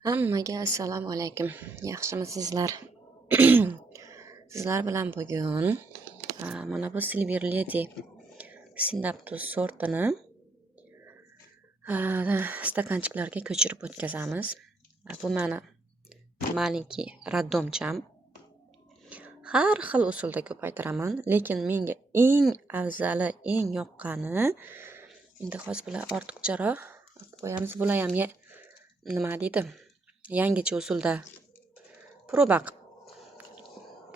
Hammaga assalomu alaykum. Yaxshimisizlar? Sizlar bilan bugun mana bu Silver Lady Sindaptus sortini stakanchiklarga ko'chirib o'tkazamiz. Bu mana malinki raddomcham. Har xil usulda ko'paytiraman, lekin menga eng afzali, eng yoqqani endi hozir bular ortiqcharoq qo'yamiz. Bular ham nima deydi? Yangicha usulda proba qilib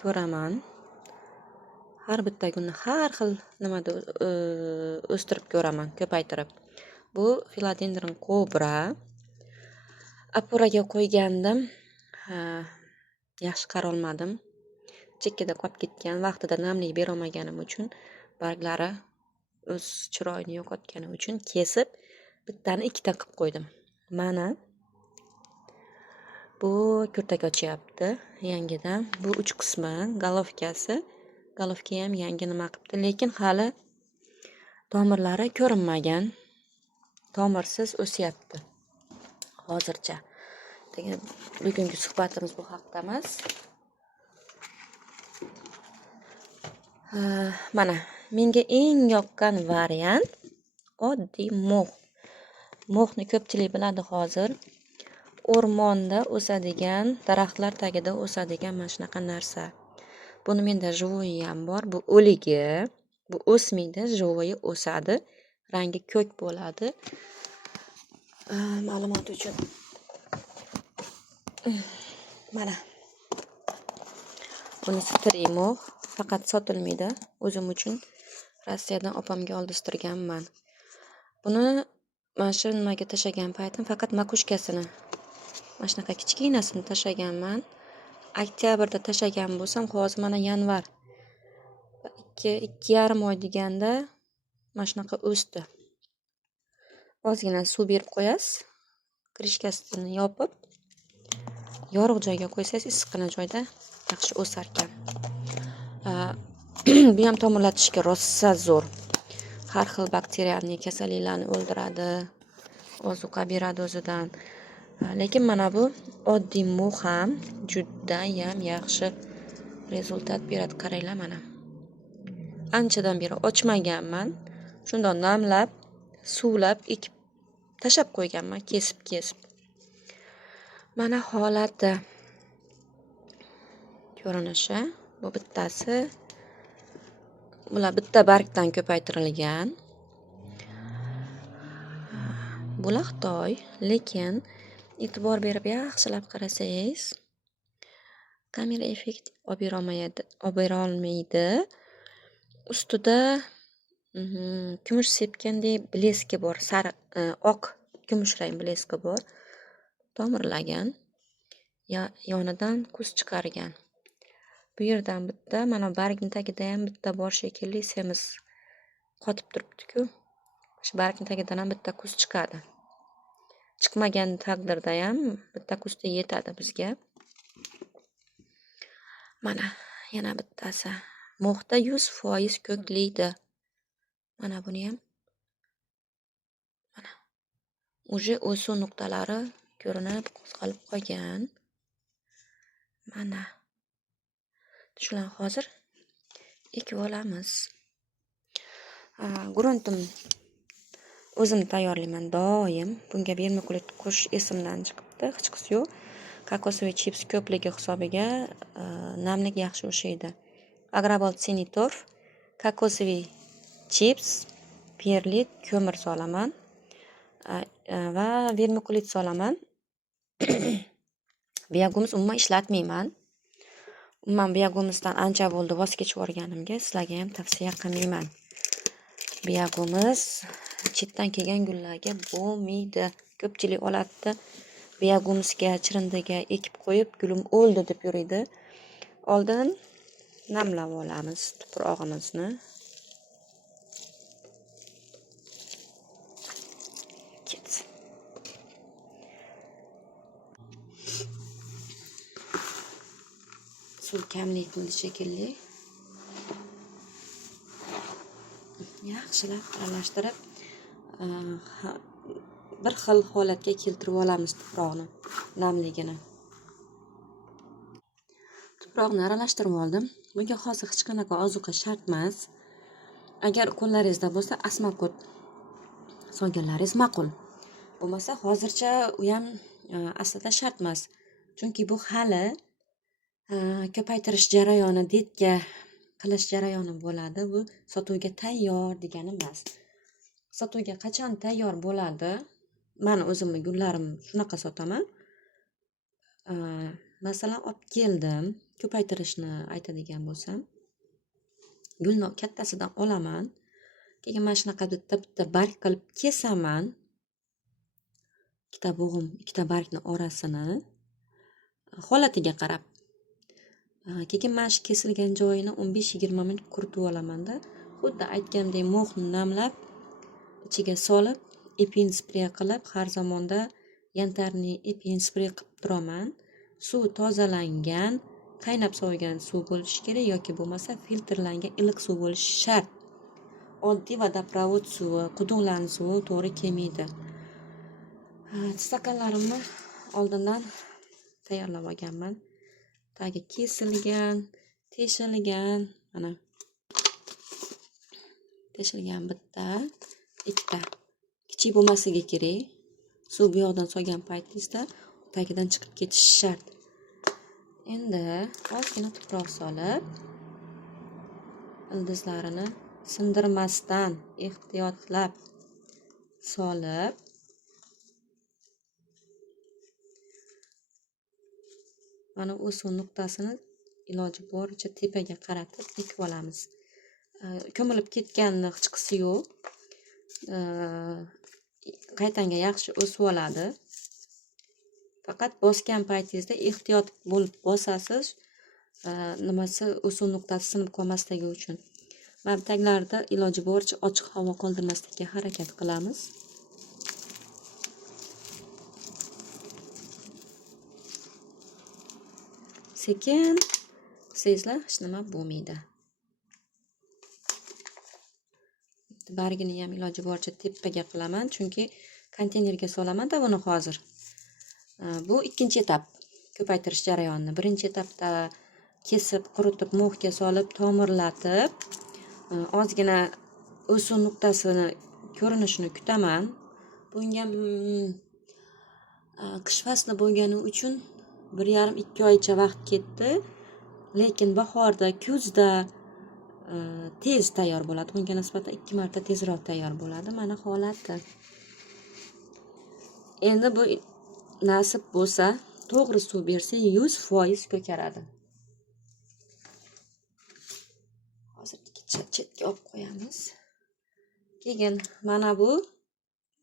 ko'raman. Har bitta kunni har xil nimada o'stirib ko'raman, ko'paytirib. Bu Philodendron Cobra. Apuraga qo'ygandim. Yaxshi qarolmadim. Chekkada qolib ketgan, vaqtida namlik bera olmaganim uchun, barglari o'z chiroyini yo'qotgani uchun kesib, bittani ikkita qilib qo'ydim. Mana bu kurtak ochyapti yangidan. Bu 3 qismi, golovkasi. Golovka ham yangi nima qilibdi, lekin hali tomirlari ko'rinmagan. Tomirsiz o'syapti hozircha. Bugungi suhbatimiz bu haqda emas. Mana menga eng yoqqan variant oddiy mo'x. Mo'xni ko'pchilik biladi hozir. O'rmonda o'sadigan, daraxtlar tagida o'sadigan mana shunaqa narsa. Buni menda живой ham bor. Bu o'ligi. Bu o'smaydi, живой o'sadi. Rangi ko'k bo'ladi. Ma'lumot uchun. Mana. Bunisi tirik mo'x, faqat sotilmaydi. O'zim uchun Rossiyadan opamga oldistirganman. Buni mana shu nimaga tashagan paytim faqat makushkasini, mana shunaqa kichkinasini tashaganman. Oktyabrda tashagan bo'lsam, hozir mana yanvar. 2,5 oy deganda mana shunaqa o'sdi. Ozgina suv berib qo'yasiz. Krishkasini yopib, yorug' joyga qo'ysangiz, issiqqina joyda yaxshi o'sar ekan. Bu ham tomirlatishga rosa zo'r. Har xil bakteriyalarni, kasalliklarni o'ldiradi, ozuqa beradi o'zidan. Lekin mana bu oddiy mo'x ham juda ham yaxshi rezultat beradi. Qaranglar mana. Anchadan beri ochmaganman. Shundoq namlab, suvlab, ekib tashab qo'yganman, kesib. Mana holati. Ko'rinishi bu bittasi. Bular bitta bargdan ko'paytirilgan. Bular Xitoy, lekin e'tibor berib yaxshilab qarasangiz, kamera effekt olib bera olmaydi. Ustida kumush sepgandek bleski bor, sariq, oq kumush rang bleski bor. Tomirlagan, yonidan kuz chiqargan. Bu yerdan bitta, mana bargning tagida ham bitta bor shekilli, semiz qotib turibdi-ku. Shu bargning tagidan ham bitta kuz chiqadi. Chiqmagan taqdirda ham bitta kuzda yetadi bizga. Mana yana bittasi. Mo'xda 100% ko'klaydi. Mana buni ham. Mana. Uje o'suv nuqtalari ko'rinib, qo'zg'alib qolgan. Mana. Shular hozir ekib olamiz. Gruntim o'zim tayyorlayman doim. Bunga vermikullit qo'shish esimdan chiqibdi, hech qisi yo'q. Kokosovый chips ko'pligi hisobiga namlik yaxshi o'shaydi. Agrobolt Sinitorf, kokosovый chips, perlit, ko'mir solaman va vermikullit solaman. Biogumuz umuman ishlatmayman. Umuman biogumuzdan ancha bo'ldi voz kechib o'rganimga, sizlarga ham tavsiya qilmayman. Biogumuz chetdan kelgan gullarga bo'lmaydi. Ko'pchilik oladi, biogumuzga, chirindiga ekib qo'yib, gulim o'ldi deb yuradi. Oldin namlab olamiz tuprog'imizni. Suv kamlik qildi shekilli. Yaxshilab aralashtirib, bir xil holatga keltirib olamiz tuproqni, namligini. Tuproqni aralashtirib oldim. Bunga hozir hech qanaqa ozuqa shart emas. Agar qo'llaringizda bo'lsa, asmakot solganlaringiz ma'qul. Bo'lmasa, hozircha u ham aslida shart emas. Chunki bu hali ko'paytirish jarayoni, detga qilish jarayoni bo'ladi. Bu sotuvga tayyor degani emas. Sotuvga qachon tayyor bo'ladi? Men o'zimni gullarim shunaqa sotaman. Masalan, olib keldim, ko'paytirishni aytadigan bo'lsam, gulni kattasidan olaman. Keyin mana shunaqa bitta barg qilib kesaman. ikkita bargni orasini holatiga qarab. Keyin mana shu kesilgan joyini 15-20 minut quritib olaman-da. Xuddi aytgandek mo'xni namlab, ichiga solib, epin sprey qilib, har zamonda yantarni epin sprey qilib turaman. Suv tozalangan, qaynab sovigan suv bo'lishi kerak yoki bo'lmasa filtrlangan iliq suv bo'lishi shart. Oddiy vodoprovod suvi, quduqlarning suvi to'g'ri kelmaydi. Stakanlarimni oldindan tayyorlab olganman. Tagi kesilgan, teshilgan, mana teshilgan bitta, ikkita. Kichik bo'lmasligi kerak. Suv bu yoqdan solgan paytingizda tagidan chiqib ketishi shart. Endi ozgina tuproq solib, ildizlarini sindirmasdan ehtiyotlab solib, mana o'suv nuqtasini iloji boricha tepaga qaratib ekib olamiz. Ko'milib ketganini hech qisi yo'q. Qaytanga yaxshi o'sib oladi. Faqat bosgan paytingizda ehtiyot bo'lib bosasiz, o'suv nuqtasi sinib qolmasligi uchun. Mana taglarida iloji boricha ochiq havo qoldirmaslikka harakat qilamiz. Sekin qilsangizlar hech nima bo'lmaydi. Bargini ham iloji boricha tepaga qilaman, chunki konteynerga solaman-da buni hozir. Bu ikkinchi etap ko'paytirish jarayoni. Birinchi etapda kesib, quritib, mo'xga solib, tomirlatib, ozgina o'suv nuqtasini ko'rinishini kutaman. Bunga qish fasli bo'lgani uchun 1,5-2 oycha vaqt ketdi. Lekin bahorda, kuzda tez tayyor bo'ladi. Bunga nisbatan 2 marta tezroq tayyor bo'ladi. Mana holati. Endi bu nasib bo'lsa, to'g'ri suv bersa 100% ko'karadi. Hozir chetga olib qo'yamiz. Keyin mana bu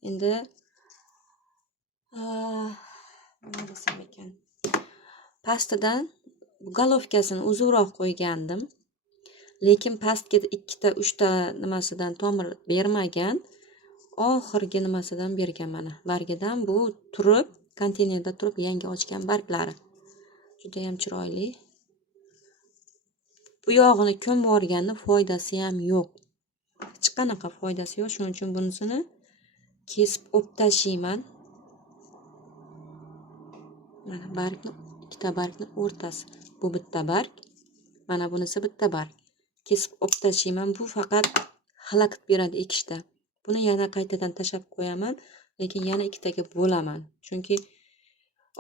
endi nima desam ekan? Pastidan golovkasini uzunroq qo'ygandim. Lekin pastga 2-3 ta nimasidan tomir bermagan. Oxirgi nimasidan bergan mana. Bargidan bu turib, konteynerda turib yangi ochgan barglari. Juda ham chiroyli. Bu yog'ini ko'mib yuborganda foydasi ham yo'q. Hech qanaqa foydasi yo'q. Shuning uchun bunisini kesib olib tashlayman. Mana bargni, ikkita bargni o'rtasi. Bu bitta barg. Mana bunisi bitta barg. Kesib olib tashlayman. Bu faqat xalaqit beradi ekishda. Buni yana qaytadan tashab qo'yaman, lekin yana ikkitaga bo'laman. Chunki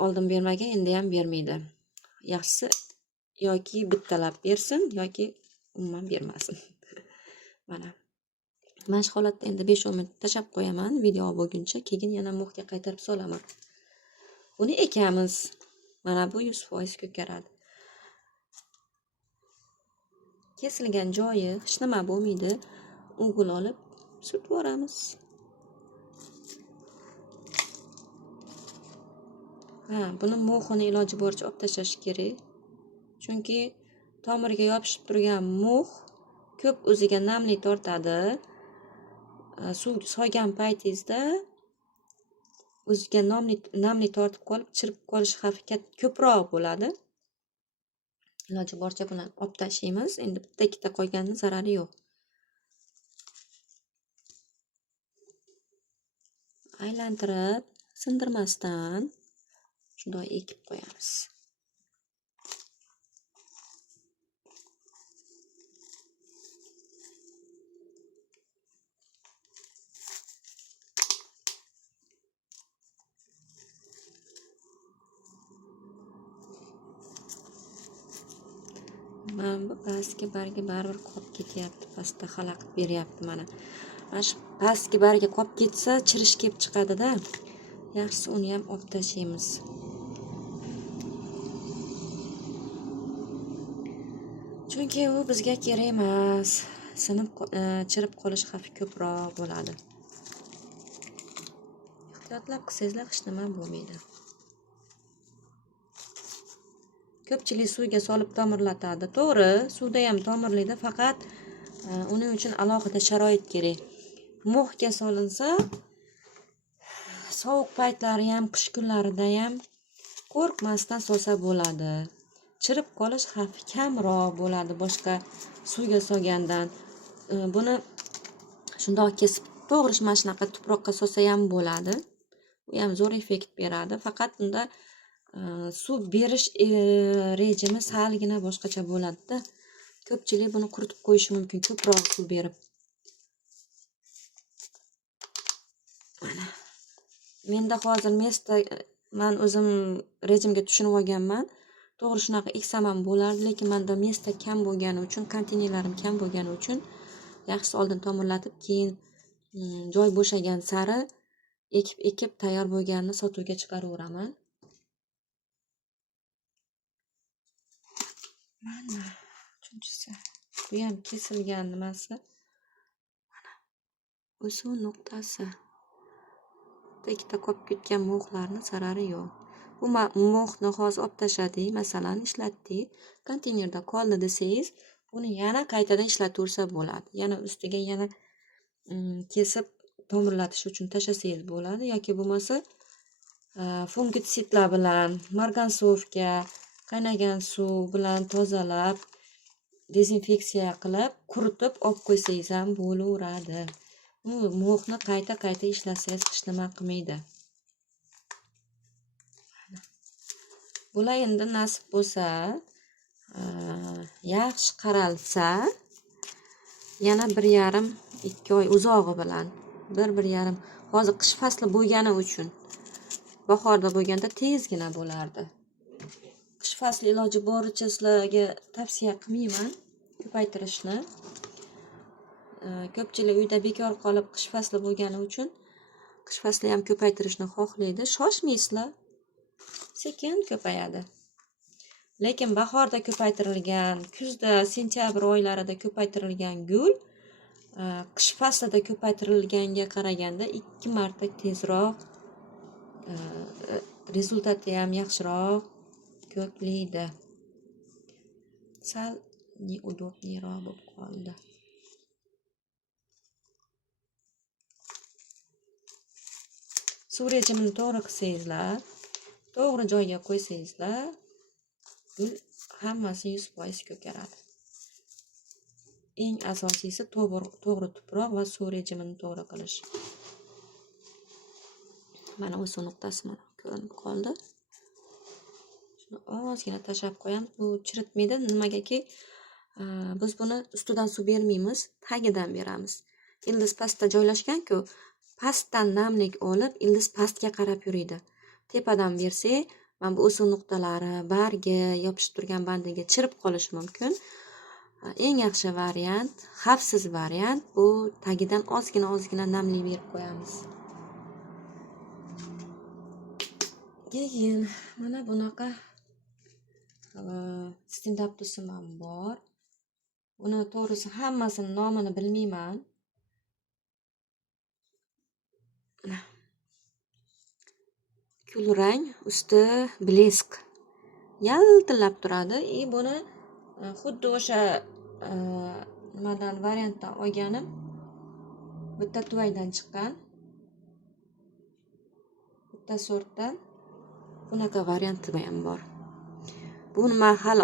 oldin bermagan, endi ham bermaydi. Yaxshisi yoki bittalab bersin yoki umuman bermasin. Mana. Mana shu holatda endi 5-10 minut tashab qo'yaman video bo'lguncha, keyin yana mo'xga qaytarib solaman. Buni ekamiz. Mana bu 100% ko'karadi. Kesilgan joyi hech nima bo'lmaydi. O'g'il olib sut boramiz. Buni mo'xini iloji boricha olib tashlash kerak. Chunki tomirga yopishib turgan mo'x ko'p o'ziga namlik tortadi. Suv soygan paytingizda o'ziga namlik tortib qolib, chirib qolish xavfi ko'proq bo'ladi. Iloji boricha buni olib tashlaymiz. Endi bitta-ikkita qolganning zarari yo'q. aylantirib sindirmasdan shundoq ekib qo'yamiz. Mana bu pastki bargi baribir qolib ketyapti, pastda xalaqit beryapti mana. Mana shu pastki bargi qolib ketsa, chirish kelib chiqadi-da. Yaxshisi uni ham olib tashlaymiz. Chunki u bizga kerak emas. Sinib chirib qolish xavfi ko'proq bo'ladi. Ehtiyotlab qilsangizlar hech nima bo'lmaydi. Ko'pchilik suvga solib tomirlatadi. To'g'ri, suvda ham tomirlaydi, faqat uning uchun alohida sharoit kerak. Mo'xga solinsa, sovuq paytlari ham, qish kunlarida ham qo'rqmasdan solsa bo'ladi. Chirib qolish xavfi kamroq bo'ladi boshqa suvga solgandan. Buni shundoq kesib to'g'ri mana shunaqa tuproqqa solsa ham bo'ladi. U ham zo'r effekt beradi, faqat unda suv berish rejimi salgina boshqacha bo'ladi-da. Ko'pchilik buni quritib qo'yishi mumkin, ko'proq suv berib. Mana. Menda hozir men o'zim rejimga tushunib olganman. To'g'ri shunaqa eksam ham bo'lardi, lekin menda mesta kam bo'lgani uchun, konteynerlarim kam bo'lgani uchun yaxshisi oldin tomirlatib, keyin joy bo'shagan sari ekib tayyor bo'lganini sotuvga chiqaraveraman. Mana, uchinchisi. Bu ham kesilgan nimasi. Mana. O'suv nuqtasi. Ikkita qolib ketgan mo'xlarni zarari yo'q. Bu mo'xni hozir olib tashladik, masalan, ishlatdik. Konteynerda qoldi desangiz, buni yana qaytadan ishlataversa bo'ladi. Yana ustiga yana kesib tomirlatish uchun tashlasangiz bo'ladi yoki bo'lmasa fungitsidlar bilan, margansovka, qaynagan suv bilan tozalab, dezinfeksiya qilib, quritib olib qo'ysangiz ham bo'laveradi. Mo'xni qayta ishlasangiz hech nima qilmaydi. Bular endi nasib bo'lsa, yaxshi qaralsa, yana 1,5-2 oy uzog'i bilan 1-1,5. Hozir qish fasli bo'lgani uchun bahorda bo'lganda tezgina bo'lardi. Qish fasli iloji boricha sizlarga tavsiya qilmayman ko'paytirishni. Ko'pchilik uyda bekor qolib qish fasli bo'lgani uchun qish fasli ham ko'paytirishni xohlaydi. Shoshmaysizlar. Sekin ko'payadi. Lekin bahorda ko'paytirilgan, kuzda, sentyabr oylarida ko'paytirilgan gul qish faslida ko'paytirilganga qaraganda 2 marta tezroq, rezultati ham yaxshiroq ko'klaydi. Sal neudobniyroq bo'lib qoldi. Suv rejimini to'g'ri qilsangizlar, to'g'ri joyga qo'ysangizlar, gul hammasi 100% ko'karadi. Eng asosiysi to'g'ri tuproq va suv rejimini to'g'ri qilish. Mana o'suv nuqtasi mana ko'rinib qoldi. Shuni ozgina tashlab qo'yamiz. Bu chiritmaydi. Nimagaki biz buni ustidan suv bermaymiz, tagidan beramiz. Ildiz pastda joylashgan-ku, pastdan namlik olib, ildiz pastga qarab yuradi. Tepadan bersak, mana bu o'suv nuqtalari, bargi yopishib turgan bandiga chirib qolishi mumkin. Eng yaxshi variant, xavfsiz variant bu tagidan ozgina namlik berib qo'yamiz. Keyin mana bunaqa stendaptusim ham bor. Buni to'g'risi hammasini nomini bilmayman. Kulrang, usti blesk. Yaltillab turadi. Buni xuddi o'sha nimadan variantdan olganim bitta tuvaydan chiqqan. Bitta sortdan bunaqa varianti ham bor. Buni men hali